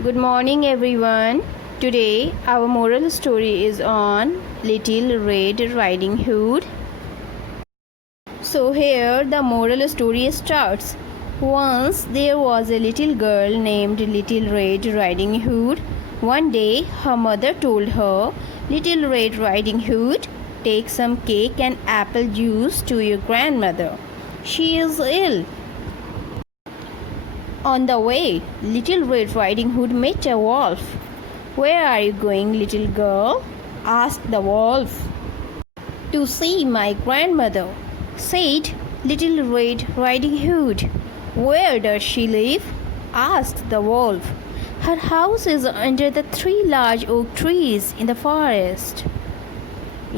Good morning, everyone. Today, our moral story is on Little Red Riding Hood. So, here the moral story starts. Once there was a little girl named Little Red Riding Hood. One day, her mother told her, "Little Red Riding Hood, take some cake and apple juice to your grandmother. She is ill." On the way, Little Red Riding Hood met a wolf. "Where are you going, little girl?" asked the wolf. "To see my grandmother," said Little Red Riding Hood. "Where does she live?" asked the wolf. "Her house is under the 3 large oak trees in the forest."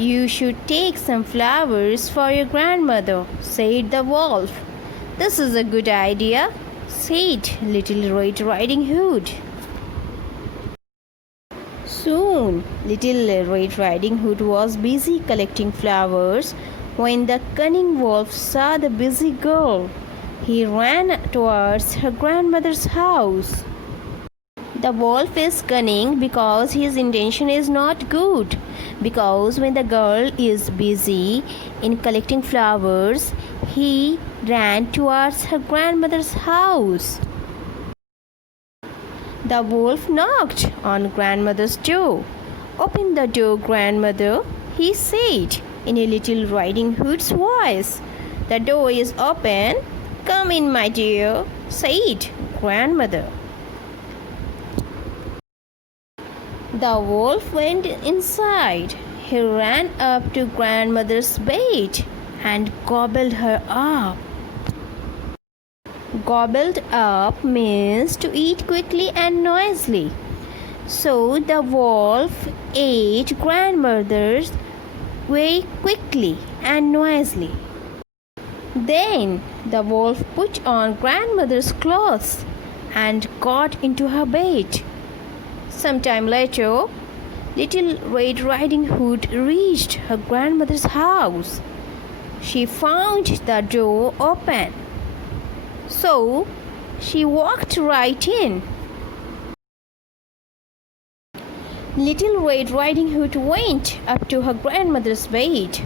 "You should take some flowers for your grandmother," said the wolf. "This is a good idea," said Little Red Riding Hood. Soon, Little Red Riding Hood was busy collecting flowers when the cunning wolf saw the busy girl. He ran towards her grandmother's house. The wolf is cunning because his intention is not good. Because when the girl is busy in collecting flowers, he ran towards her grandmother's house. The wolf knocked on grandmother's door. "Open the door, grandmother," he said in a Little Riding Hood's voice. "The door is open. Come in, my dear," said grandmother. The wolf went inside. He ran up to grandmother's bed and gobbled her up. Gobbled up means to eat quickly and noisily. So the wolf ate grandmother's very quickly and noisily. Then the wolf put on grandmother's clothes and got into her bed. Sometime later, Little Red Riding Hood reached her grandmother's house. She found the door open. So she walked right in. Little Red Riding Hood went up to her grandmother's bed.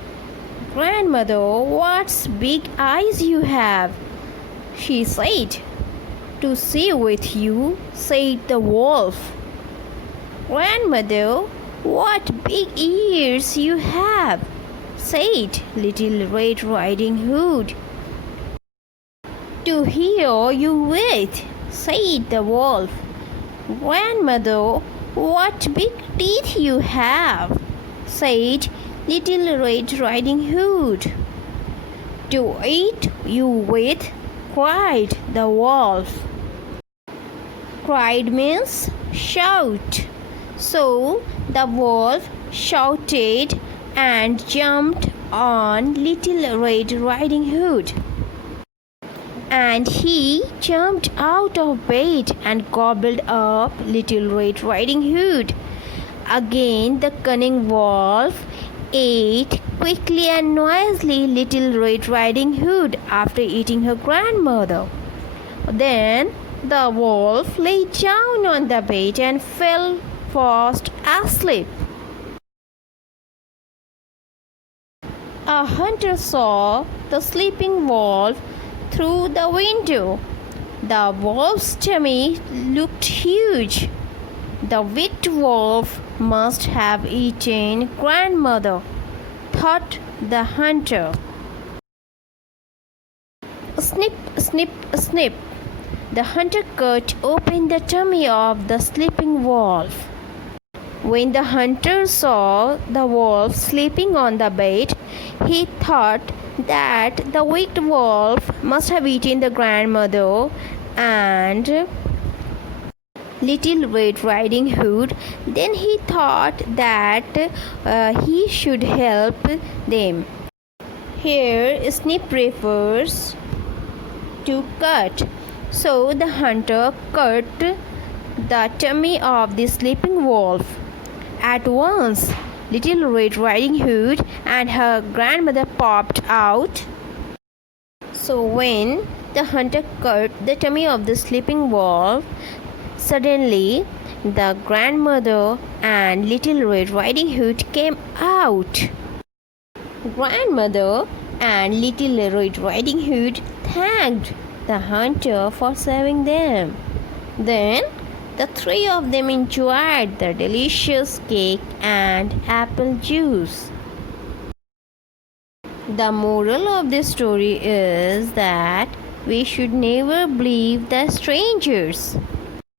"Grandmother, what big eyes you have," she said. "To see with you," said the wolf. "Grandmother, what big ears you have," said Little Red Riding Hood. "To hear you with," said the wolf. "Grandmother, what big teeth you have," said Little Red Riding Hood. "To eat you with," cried the wolf. Cried means shout. So the wolf shouted and jumped on Little Red Riding Hood. And he jumped out of bed and gobbled up Little Red Riding Hood. Again the cunning wolf ate quickly and noisily Little Red Riding Hood after eating her grandmother. Then the wolf lay down on the bed and fell fast asleep. A hunter saw the sleeping wolf through the window. The wolf's tummy looked huge. The wicked wolf must have eaten grandmother, thought the hunter. Snip, snip, snip. The hunter cut open the tummy of the sleeping wolf. When the hunter saw the wolf sleeping on the bed, he thought that the wicked wolf must have eaten the grandmother and Little Red Riding Hood. Then he thought that he should help them. Here, snip refers to cut. So the hunter cut the tummy of the sleeping wolf. At once, Little Red Riding Hood and her grandmother popped out. So when the hunter cut the tummy of the sleeping wolf, Suddenly, the grandmother and Little Red Riding Hood came out. Grandmother and Little Red Riding Hood thanked the hunter for saving them. Then the three of them enjoyed the delicious cake and apple juice. The moral of this story is that we should never believe the strangers.